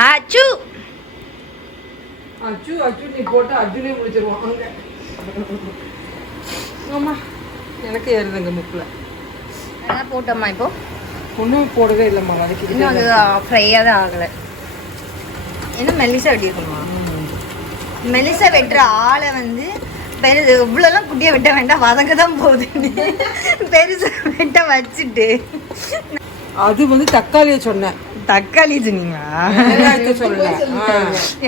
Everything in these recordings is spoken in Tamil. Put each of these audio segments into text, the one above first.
அச்சு அச்சு அச்சு நீ போட்டு அர்ஜுனே முடிச்சிருவாங்க. ஆமா எனக்கு ஏறுதுங்க முக்கில் அதான் போட்டோம்மா. இப்போ ஒன்றும் போடவே இல்லைம்மா. அதுக்கு இன்னும் அது ஃப்ரையாக தான் ஆகலை. இன்னும் மெல்லிசா வெட்டியிருக்கோமா? மெல்லிசா வெட்டுற ஆளை வந்து பெருசு இவ்வளோலாம் குட்டியாக வெட்ட வேண்டாம், வதங்க தான் போகுது. பெருசு வெட்ட வச்சுட்டு அது வந்து தக்காளியை சொன்னேன். தக்காளி சொன்னீங்களா? சொல்லல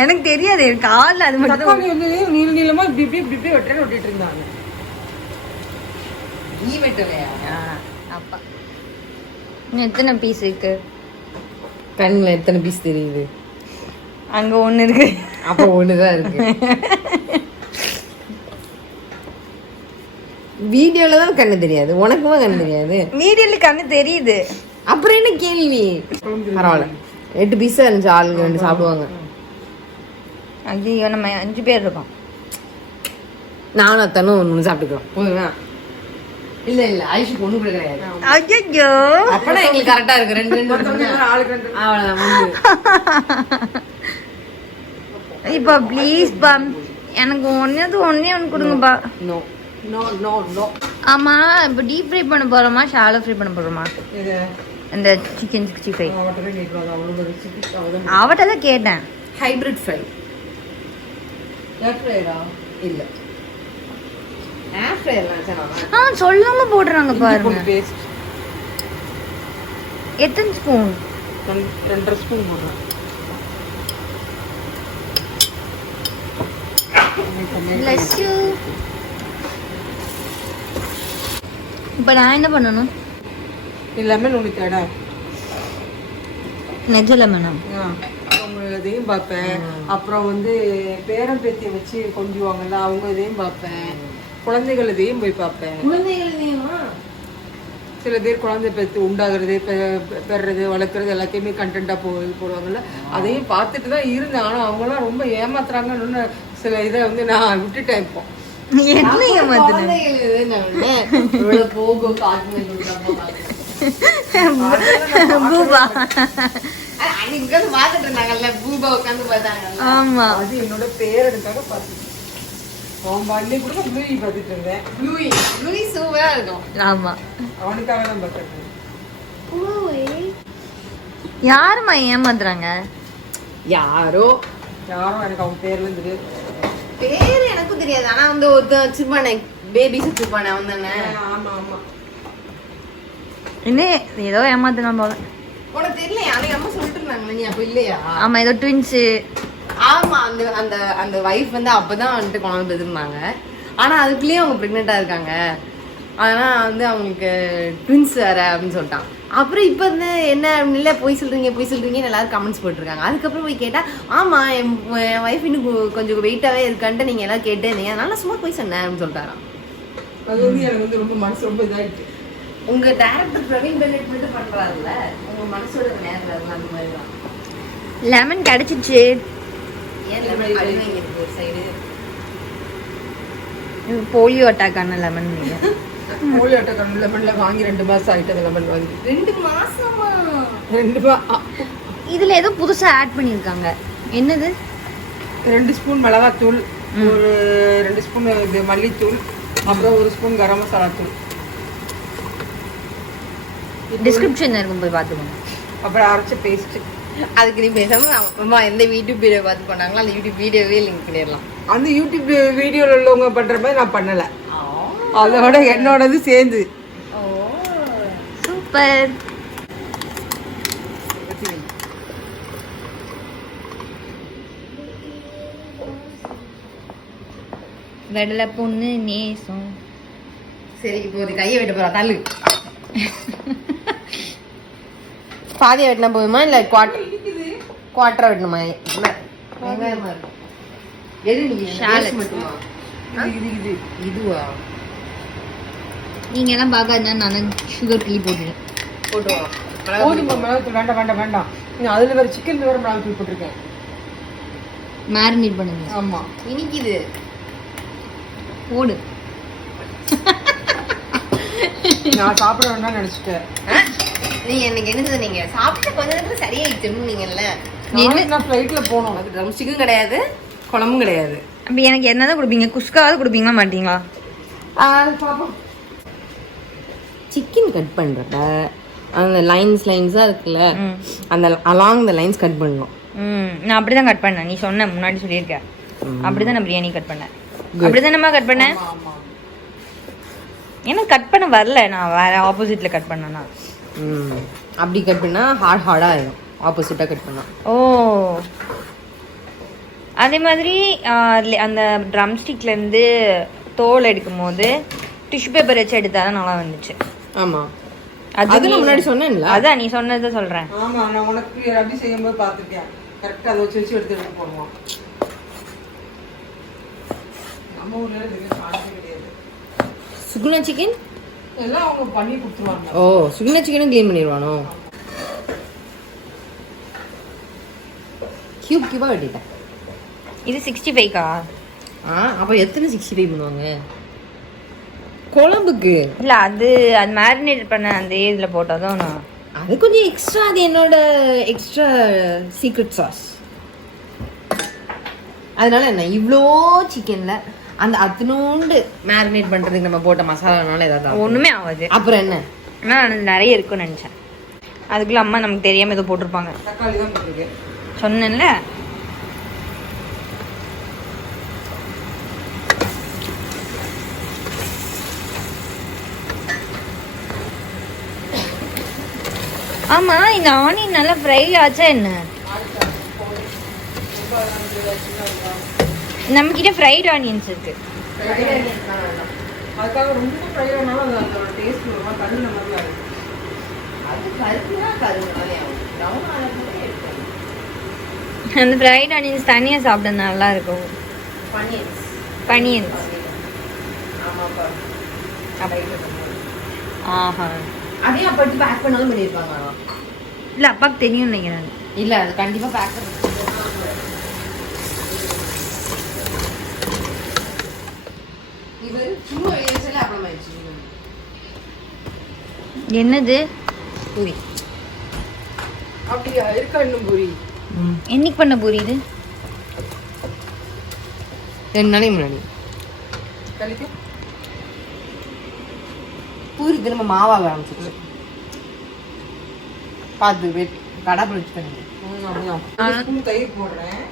எனக்கு தெரியாது. எனக்கு ஆள் அது மட்டும் தக்காளி வந்து நீள நீளமா இப்படி இப்படி இப்படி இப்படி வெட்டுறேன்னு வெட்டிட்டு இருந்தாங்க. நீ வெட்டலையா? அப்பா இன்னும் எத்தனை பீஸ் இருக்கு? கண்ணில் எத்தனை பீஸ் தெரியுது? அங்கே ஒன்று இருக்கு. அப்போ ஒண்ணுதான் இருக்கு. வீடியோல தான் கண்ணு தெரியாது, உனக்குமா கண்ணு தெரியாது? வீடியோல கண்ணு தெரியுது. அப்புறம் என்ன கேள்வி? பரவாயில்ல, 8 பீஸா இருந்துச்சு. ஆளுங்க 2 சாப்பிடுவாங்க. ஐயோ நம்ம 5 பேர் இருக்கோம். நானும் அத்தனும் 1 சாப்பிட்டுக்கிறோம். போதுமா? இல்ல இல்ல ஐஷுக்கு 1 கூட கிடையாது. ஐயோ அப்பனா எங்களுக்கு கரெக்டா இருக்கு. 2 ஆளுக்கு 2 அவ்வளவுதான். இப்போ ப்ளீஸ் பா, எனக்கு ஒன்னே ஒன்று கொடுங்கப்பா. No no no no. ஆமா, இப்போ டீப் ஃப்ரை பண்ண போறோமா ஷாலோ ஃப்ரை பண்ண போறோமா? இந்த சிக்கன் 65 அவட்ட தான் கேட்டேன். Hybrid fry. ஏர் ஃப்ரைரா? இல்ல ஏர் ஃப்ரையர்லாம் சரி. சொல்லாம போடுறாங்க பாருங்க. பேஸ்ட் எத்தனை ஸ்பூன்? 2 ஸ்பூன் போடுறேன். Bless you. இப்போ நான் என்ன பண்ணணும்? லெமன் ஒன்று தேட. நெஜ லெமனா? அவங்க இதையும் பார்ப்பேன். அப்புறம் வந்து பேரம் பேத்தியை வச்சு கொஞ்சுவாங்கல்ல, அவங்க இதையும் பார்ப்பேன். குழந்தைகள் இதையும் போய் பார்ப்பேன். குழந்தைகள் இதையுமா? சில பேர் குழந்தை பேத்து உண்டாகிறது, பெறுறது, வளர்க்குறது எல்லாத்தையுமே கண்டென்ட்டாக போடுவாங்கல்ல, அதையும் பார்த்துட்டு தான் இருந்தேன். ஆனால் அவங்களாம் ரொம்ப ஏமாத்துறாங்கன்னு சில இதை வந்து நான் விட்டுட்டேன். இப்போ என்ன ஏமாத்துறேன்? ஆமா, அது என்னோட பேரனுக்காக பார்த்துட்டு கூட ப்ளூயி பார்த்துட்டு இருந்தேன். ப்ளூயி சூப்பரா இருக்கும். ஆமா, அவனுக்காக தான் பார்த்துட்டு. யாருமா ஏமாத்துறாங்க? யாரோ எனக்கு அவங்க பேர்லாம் தெரியாது. பேரு எனக்கும் தெரியாது. ஆனா வந்து ஒருத்தன் வச்சிருப்பானே, பேபிஸ் வச்சிருப்பானே அவன் தானே? ஆமா ஆமா. என்ன ஏதோ ஏமாத்துனா போல. உனக்கு தெரியலையா? அன்னைக்கு அம்மா சொல்லிட்டு இருந்தாங்களே, நீ அப்ப இல்லையா? ஆமா, ஏதோ ட்வின்ஸ். ஆமா, அந்த அந்த அந்த வைஃப் வந்து அப்பதான் வந்துட்டு குழந்தை பெற்றிருந்தாங்க. ஆனா அதுக்குள்ளேயே அவங்க பிரெக்னெண்டா இருக்காங்க. ஆனா வந்து அவங்களுக்கு ட்வின்ஸ் வேற அப்படின்னு சொல்லிட்டான். அப்புறம் இப்போ வந்து என்ன இல்லை, போய் சொல்றீங்கன்னு எல்லாரும் கமெண்ட்ஸ் போட்டிருக்காங்க. அதுக்கப்புறம் போய் கேட்டா, ஆமா என் ஒய்ஃப் இன்னும் கொஞ்சம் வெயிட்டாவே இருக்கான்ட்டு நீங்க எல்லாம் கேட்டு இருந்தீங்க, அதனால சும்மா போய் சொன்னேன் அப்படின்னு சொல்லிட்டாராம். அது வந்து எனக்கு வந்து ரொம்ப மனசு ரொம்ப இதாயிடுச்சு. உங்க டைரக்டர் பிரவீன் பென்னட் மட்டும் பண்றாருல்ல, உங்க மனசோட நேரம் அந்த மாதிரி தான். லெமன் கிடைச்சிச்சு. ஏன் லெமன் அழுவீங்க ஒரு சைடு? போலியோ அட்டாக் ஆன லெமன். நீங்க போலியோ அட்டாக் லெமன்ல வாங்கி 2 மாசம் ஆயிட்டது. லெமன் வாங்கி 2 மாசமா? 2 இதுல ஏதோ புதுசா ஆட் பண்ணிருக்காங்க. என்னது? 2 ஸ்பூன் மிளகாத்தூள், ஒரு 2 ஸ்பூன் இது மல்லித்தூள், அப்புறம் 1 ஸ்பூன் கரம் மசாலா தூள். டிஸ்கிரிப்ஷன்ல இருக்கும், போய் பார்த்துக்கோங்க. அப்புறம் அரைச்ச பேஸ்ட். அதுக்கு நீ பேசாம அம்மா எந்த யூடியூப் வீடியோ பார்த்து பண்ணாங்களோ அந்த யூடியூப் வீடியோவே லிங்க் பண்ணிடலாம். அந்த யூடியூப் வீடியோல உள்ளவங்க பண்ற மாதிரி நான் பண்ணல, அதோட என்னோடது சேர்ந்து. சூப்பர். வெடலை பொண்ணு நேசம். சரி, இப்போ ஒரு கையை வெட்ட போறா, தள்ளு. பாதியா வெட்டினா போதுமா இல்ல குவார்டரா வெட்டணுமா? இதுவா? நீங்க எல்லாம் பார்க்காதுன்னா நான் சுகர் கிளி போட்டுட்டேன். வேண்டாம் வேண்டாம் வேண்டாம். அதுல வேற சிக்கன் வேற மிளகாத்தூள் போட்டிருக்கேன். மேரினேட் பண்ணுங்க. ஆமா, இனிக்குது. போடு. நான் சாப்பிட வேண்டாம்னு நினைச்சிட்டேன். நீங்க எனக்கு என்ன நீங்க சாப்பிட்ட கொஞ்ச நேரத்துல சரியாயிடுச்சு நீங்கல்ல. நான் ஃப்ளைட்ல போனோம். அது ட்ரம் ஸ்டிக்கும் கிடையாது, குழம்பும் கிடையாது. அப்போ எனக்கு என்னதான் கொடுப்பீங்க? குஸ்காவது கொடுப்பீங்களா மாட்டீங்களா? பாப்போம். சிக்கன் கட் பண்றப்ப அந்த லைன்ஸா இருக்குல்ல, அந்த அலாங் த லைன்ஸ் கட் பண்ணணும். நான் அப்படிதான் கட் பண்ணேன். நீ சொன்ன முன்னாடி சொல்லியிருக்கேன். அப்படிதான் நான் பிரியாணி கட் பண்ணேன். அப்படிதான் கட் பண்ணேன். எனக்கு கட் பண்ண வரல, நான் வேற ஆப்போசிட்ல கட் பண்ணேன்னா. அப்படி கட் பண்ணா ஹார்டா ஆயிடும், ஆப்போசிட்டா கட் பண்ணா. ஓ, அதே மாதிரி அந்த ட்ரம் ஸ்டிக்ல இருந்து தோல் எடுக்கும் போது டிஷ்யூ பேப்பர் வச்சு எடுத்தாதான் நல்லா வந்துச்சு. ஆமா, அது நான் முன்னாடி சொன்னேன்ல. அதான் நீ சொன்னதை சொல்றேன். ஆமா, நான் உனக்கு அப்படி செய்யும்போது பார்த்துருக்கேன். கரெக்டா அதை வச்சு எடுத்து போடுவோம். நம்ம ஊர்ல இதுக்கு சான்ஸ் கிடையாது. சுகுணா சிக்கன் எல்லாம் அவங்க பண்ணி கொடுத்துருவாங்க. ஓ, சுகுணா சிக்கனும் க்ளீன் பண்ணிடுவானோ? கியூபா வெட்டிட்டேன். இது 65கா? அப்போ எத்தனை 65 பண்ணுவாங்க குழம்புக்கு? இல்ல, அது மேரினேட் பண்ண அந்த இதுல போட்டதும் அது கொஞ்சம் எக்ஸ்ட்ரா. அது என்னோட எக்ஸ்ட்ரா சீக்ரெட் சாஸ். அதனால என்ன இவ்வளோ சிக்கன்ல அந்த அத்தனோண்டு மேரினேட் பண்றதுக்கு நம்ம போட்ட மசாலானால ஏதாவது ஒண்ணுமே ஆகாது. அப்புறம் என்ன, நான் நிறைய இருக்குன்னு நினைச்சேன். அதுக்குள்ள அம்மா நமக்கு தெரியாம ஏதோ போட்டிருப்பாங்க. தக்காளி தான் போட்டுருக்கேன் சொன்னேன்ல. ஆமா, இந்த ஆனியன் நல்லா ஃப்ரை ஆச்சா என்ன? நம்ம கிட்ட ஃப்ரைட் ஆனியன்ஸ் இருக்கு. அதுக்காக ரொம்ப ஃப்ரை ஆனாலும் அது அதோட டேஸ்ட் வருமா கண்ணுல மாதிரி ஆகும். அது கருப்புனா கருப்புனாலே ஆகும். பிரவுன் ஆனதுமே எடுக்கணும். அந்த ஃப்ரைட் ஆனியன்ஸ் தனியா சாப்பிட நல்லா இருக்கும். பனியன்ஸ். ஆமாப்பா. ஆஹா, அதே அப்படி பேக் பண்ணாலும் பண்ணிருப்பாங்க. இல்ல அப்பாக்கு தெரியும் நினைக்கிறேன். இல்ல, அது கண்டிப்பா பேக் பண்ணி. இது சும்மா வேசல அப்புறம் ஆயிடுச்சு. என்னது? பூரி. அப்படியா இருக்கா இன்னும் பூரி? என்னைக்கு பண்ண பூரி இது? 2 நாளைக்கு முன்னாடி. கழிக்கு பூரி திரும்ப மாவாக ஆரம்பிச்சிருக்கு. பார்த்து வெயிட் கடை பிடிச்சி பண்ணி. அப்படிதான் தயிர் போடுறேன்.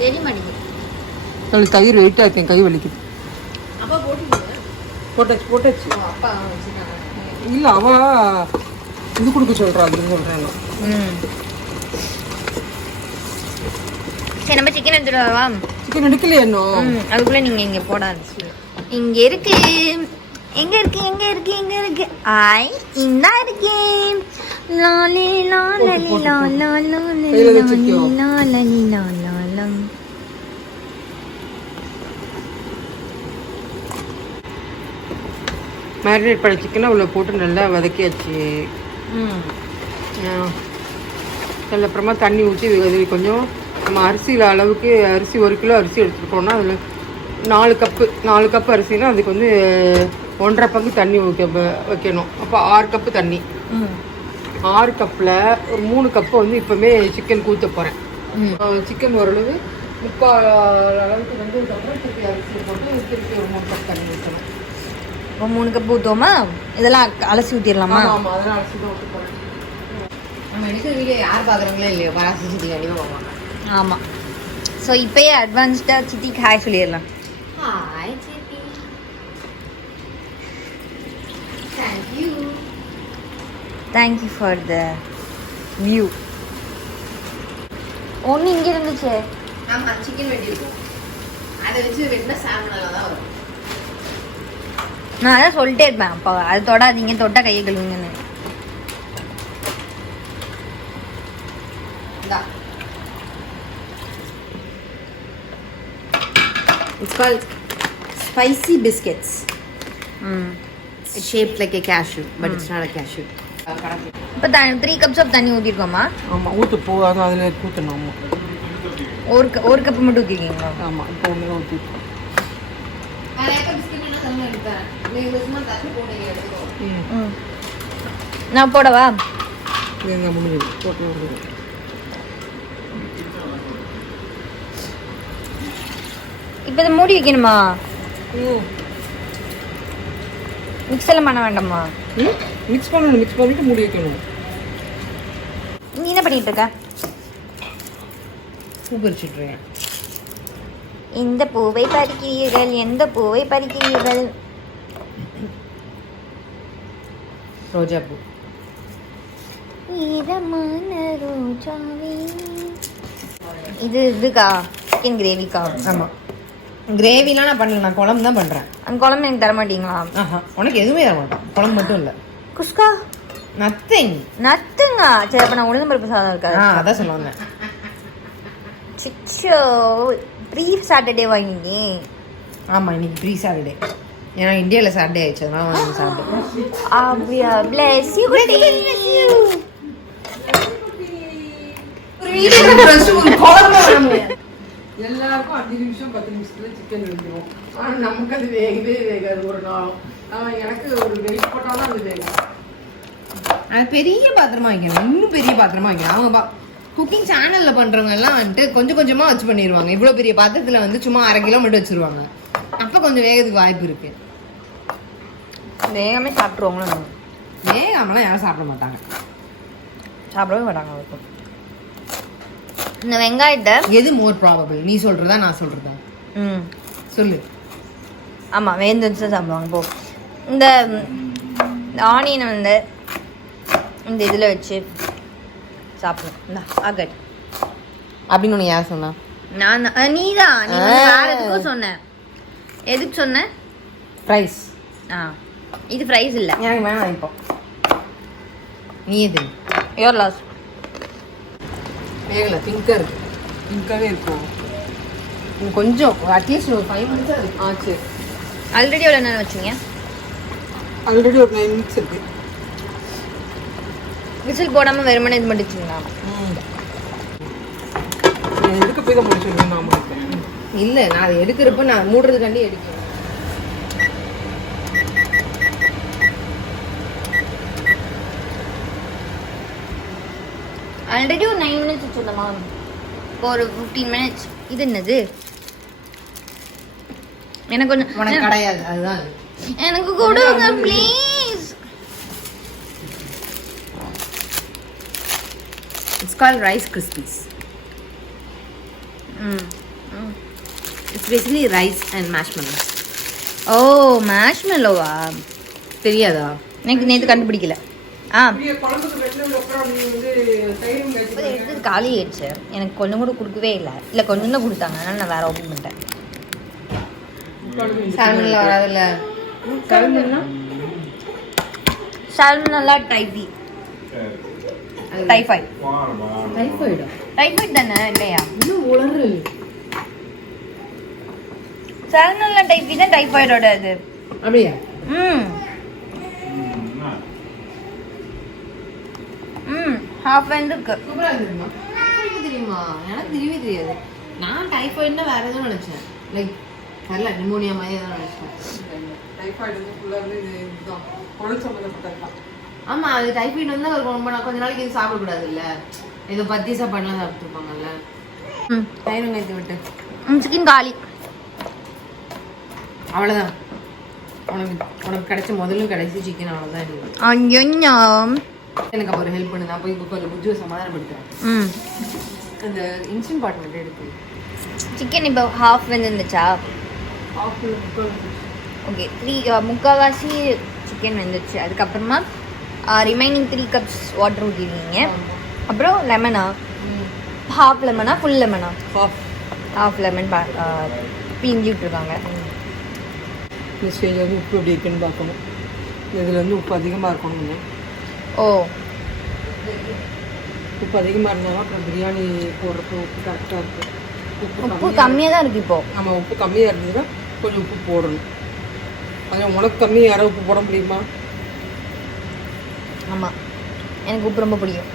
தெரிய மாட்டேங்குது. எனக்கு தயிர் வெயிட்டாக இருக்கேன், கை வலிக்குது. அப்பா போட்டாச்சு. அப்பா வச்சுருக்காங்க. இல்லை, அவ இது கொடுக்க சொல்கிறா, அப்படின்னு சொல்கிறேன். சரி, நம்ம சிக்கன் எடுத்துட்டு வரவா? சிக்கன் எடுக்கலையே இன்னும். அதுக்குள்ள நீங்க இங்க போடாது. இங்க இருக்கு. எங்க இருக்கு? எங்க இருக்கு? எங்க இருக்கு? ஐ இந்தா இருக்கு. லாலி லாலி லாலா லாலி லாலி லாலா. மேரினேட் பண்ண சிக்கனை உள்ள போட்டு நல்லா வதக்கியாச்சு. அப்புறமா தண்ணி ஊற்றி இது கொஞ்சம் நம்ம அரிசியில் அளவுக்கு அரிசி 1 கிலோ அரிசி எடுத்துருக்கோம்னா அதில் 4 கப்பு அரிசினா அதுக்கு வந்து 1.5 பங்கு தண்ணி வைக்கணும். அப்போ 6 கப்பு தண்ணி. 6 கப்பில் ஒரு 3 கப்பு வந்து இப்போமே சிக்கன் ஊற்ற போகிறேன். சிக்கன் ஓரளவு 3/4 அளவுக்கு வந்து திருப்பி அரிசி போட்டு திருப்பி ஒரு 3 கப் தண்ணி ஊற்றணும். 3 கப் ஊற்றுவோமா? இதெல்லாம் அலசி ஊற்றிடலாமா? ஆமாம், அதெல்லாம் அரிசி தான் ஊற்ற போகிறேன். நம்ம எடுக்கிற வீடியோ யார் பார்க்குறாங்களோ இல்லையோ பராசி சித்தி கண்டிப்பாக பார்ப்பாங்க. ஆமாம். ஸோ இப்போயே அட்வான்ஸ்டாக சித்திக்கு ஹாய் சொல்லிடலாம். ஹாய் சித்தி. Thank you. Thank you for the view. ஒன்று இங்கே இருந்துச்சு. ஆமாம், சிக்கன் வெட்டியிருக்கோம். அதை வச்சு வெட்டினா சால்மனால தான் வரும். நான் அதான் சொல்லிட்டே இருப்பேன் அப்பா, அது தொடாதீங்க, தொட்டா கையை கழுவுங்கன்னு. It's called spicy biscuits. It's shaped like a cashew, but it's not a cashew. இப்போ 3 கப்ஸ் ஆஃப் தண்ணி ஊற்றிருக்கோமா? ஆமாம், ஊற்ற போகாது, அதில் ஊற்றணும். ஆமாம், ஒரு கப்பு மட்டும் ஊற்றிருக்கீங்களா? ஆமாம், இப்போ ஒன்று ஊற்றிருக்கோம். வேறு பிஸ்கெட் என்ன தண்ணி எடுத்தேன். நீங்கள் சும்மா தண்ணி போடுங்க எடுத்துக்கோ. ம் நான் போடவா? எங்கள் முடிஞ்சு போட்டு விடுங்க. இப்போ இதை மூடி வைக்கணுமா? ம் மிக்ஸ் எல்லாம் பண்ண வேண்டாமா? மிக்ஸ் பண்ணணும், மிக்ஸ் பண்ணிட்டு மூடி வைக்கணும். நீ என்ன பண்ணிட்டு இருக்க? பூ பறிச்சுட்ருக்கேன். இந்த பூவை பறிக்கிறீர்கள், எந்த பூவை பறிக்கிறீர்கள்? ரோஜா பூ. ஈரமான ரோஜாவே. இது இதுக்கா சிக்கன் கிரேவிக்கா? ஆமாம், கிரேவிலாம் நான் பண்ணல, நான் குழம்பு தான் பண்ணுறேன். அந்த குழம்பு எனக்கு தர மாட்டீங்களா? ஆஹா, உனக்கு எதுவுமே தர மாட்டேன், குழம்பு மட்டும் இல்லை. குஸ்கா நத்திங். நத்துங்க. சரி அப்போ நான் உளுந்து பருப்பு சாதம் இருக்காது. அதான் சொல்ல வந்தேன். சிச்சோ ப்ரீ சாட்டர்டே வாங்கி. ஆமாம், இன்னைக்கு ப்ரீ சாட்டர்டே. ஏன்னா இந்தியாவில் சாட்டர்டே ஆயிடுச்சு, அதனால வாங்கி சாப்பிட்டேன். அப்படியா? bless you குட்டி. எல்லாருக்கும் 5 நிமிஷம் 10 நிமிஷத்துல சிக்கன் வெந்துடும். ஆனால் நமக்கு அது வேகவே வேகாது ஒரு நாளும். எனக்கு ஒரு வெயிட் போட்டாலும் அது வேகும். அது பெரிய பாத்திரமா வைக்கணும், இன்னும் பெரிய பாத்திரமா வைக்கணும். அவங்க குக்கிங் சேனல்ல பண்றவங்க எல்லாம் வந்துட்டு கொஞ்சம் கொஞ்சமா வச்சு பண்ணிடுவாங்க. இவ்வளவு பெரிய பாத்திரத்துல வந்து சும்மா 1/2 கிலோ மட்டும் வச்சிருவாங்க. அப்ப கொஞ்சம் வேகத்துக்கு வாய்ப்பு இருக்கு. வேகமே சாப்பிட்ருவாங்களோ? வேகாமலாம் யாரும் சாப்பிட மாட்டாங்க, சாப்பிடவே மாட்டாங்க. அவருக்கும் இந்த வெங்காயத்தை எது மோர் ப்ராபபிள், நீ சொல்றதா நான் சொல்றதா? சொல்லு. ஆமாம், வேந்து வச்சு தான் சாப்பிடுவாங்க. போ இந்த ஆனியனை வந்து இந்த இதில் வச்சு சாப்பிடுவோம். இந்த ஆகட் அப்படின்னு உனக்கு யார் சொன்னா? நான் தான். நீ தான். நீ வேற எதுக்கும் சொன்ன. எதுக்கு சொன்ன? ஃப்ரைஸ். இது ஃப்ரைஸ் இல்லை, எனக்கு வேணாம். இப்போ நீ எது? Your loss. வேகல, திங்கா இருக்கு. திங்காவே இருக்கும். கொஞ்சம் அட்லீஸ்ட் ஒரு 5 மினிட்ஸ் இருக்கு. சரி. ஆல்ரெடி எவ்வளோ நேரம் வச்சிங்க? ஆல்ரெடி ஒரு 9 மினிட்ஸ் இருக்கு. விசில் போடாமல் வெறுமனே இது மட்டும் வச்சிங்களா? எதுக்கு போய் தான் முடிச்சிருக்கேன் நான் முடிப்பேன். இல்லை, நான் அதை எடுக்கிறப்ப நான் மூடுறதுக்காண்டி எடுக்கிறேன். ஆல்ரெடி ஒரு 9 மினிட்ஸ் வச்சுருந்தோமா? இப்போ ஒரு 15 மினிட்ஸ். இது என்னது? எனக்கு கொஞ்சம் உனக்கு கிடையாது, அதுதான். எனக்கு கொடுங்க please. It's called rice krispies. It's basically rice and marshmallows. ஓ, மேஷ்மெல்லோவா? தெரியாதா? எனக்கு நேற்று கண்டுபிடிக்கல. குழம்புக்கு வெள்ளை அப்புறம் நீ வந்து தயிரும் காய்ச்சி எடுத்தது காலி ஆயிடுச்சு. எனக்கு கொஞ்சம் கூட கொடுக்கவே இல்லை கொஞ்சம் தான் கொடுத்தாங்க. அதனால நான் வேற ஓப்பன் பண்ணிட்டேன். சால்மன்ல வராதுல்ல. சால்மனல்லா டைஃபி டைஃபாய்டு. டைஃபாய்டா? டைஃபாய்டு தானே? இல்லையா? இன்னும் உலரு. சால்மனல்லா டைஃபி தான் டைஃபாய்டோட இது. அப்படியா? ஹாஃப் வந்து இருக்கு. சூப்பரா இருக்குமா? தெரியுமா? எனக்கு தெரியவே தெரியாது. நான் டைஃபாய்டுனா வேற எதுவும் நினைச்சேன். லைக் தெரியல, நிமோனியா மாதிரி ஏதோ நினைச்சேன். டைஃபாய்டு வந்து ஃபுல்லாக இதுதான் குடல் சம்மந்தப்பட்டதுதான். ஆமா, அது டைஃபாய்டு வந்து ஒரு கொஞ்ச நாளைக்கு இது சாப்பிடக்கூடாது இல்ல, ஏதோ 10 சாப்பாடுலாம் சாப்பிட்டுருப்பாங்கல்ல. தயிர் வெங்காயத்தை விட்டு சிக்கன் காலி. அவ்வளோதான். உனக்கு கிடைச்ச முதல்ல கடைசி சிக்கன் அவ்வளோதான். ஐயோ, எனக்கு அப்போ ஒரு ஹெல்ப் பண்ணு, நான் போய் கொஞ்சம் புஜ்ஜுவை சமாதானப்படுத்துறேன். அந்த இன்ஸ்டன்ட் பாட் மட்டும் எடுத்து. சிக்கன் இப்போ ஹாஃப் வெந்துருந்துச்சா? ஓகே, 3 முக்கால்வாசி சிக்கன் வெந்துச்சு. அதுக்கப்புறமா ரிமைனிங் 3 கப்ஸ் வாட்டர் ஊற்றிருக்கீங்க. அப்புறம் லெமனா? ஹாஃப் லெமனா ஃபுல் லெமனா? ஹாஃப் லெமன் பிழிஞ்சி விட்டுருக்காங்க. இந்த ஸ்டேஜ் வந்து உப்பு எப்படி இருக்குன்னு பார்க்கணும். இதில் வந்து உப்பு அதிகமாக இருக்கணுங்க. ஓ, உப்பு அதிகமாக இருந்தாலும் அப்புறம் பிரியாணி போடுறப்போ உப்பு கரெக்டாக இருக்கும். உப்பு கம்மியாக தான் இருக்குது இப்போ. ஆமாம், உப்பு கம்மியாக இருந்ததுன்னா கொஞ்சம் உப்பு போடணும். அதில் உனக்கு கம்மி யாரோ உப்பு போட முடியுமா? ஆமாம், எனக்கு உப்பு ரொம்ப பிடிக்கும்.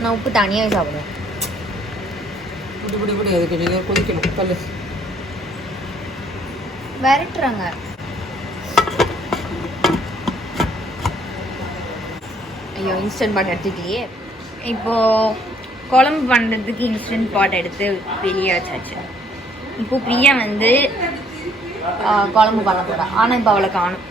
நான் உப்பு தனியாகவே சாப்பிடுவேன். இப்படி அதுக்கு நீங்கள் கொதிக்கணும். தள்ளு விரட்டுறாங்க. ஐயோ இன்ஸ்டன்ட் பாட் எடுத்துக்கலையே. இப்போது குழம்பு பண்ணுறதுக்கு இன்ஸ்டன்ட் பாட் எடுத்து வெளியே வச்சாச்சு. இப்போது பிரியா வந்து குழம்பு பண்ண போகிறா. ஆனால் இப்போ அவளை காணும்.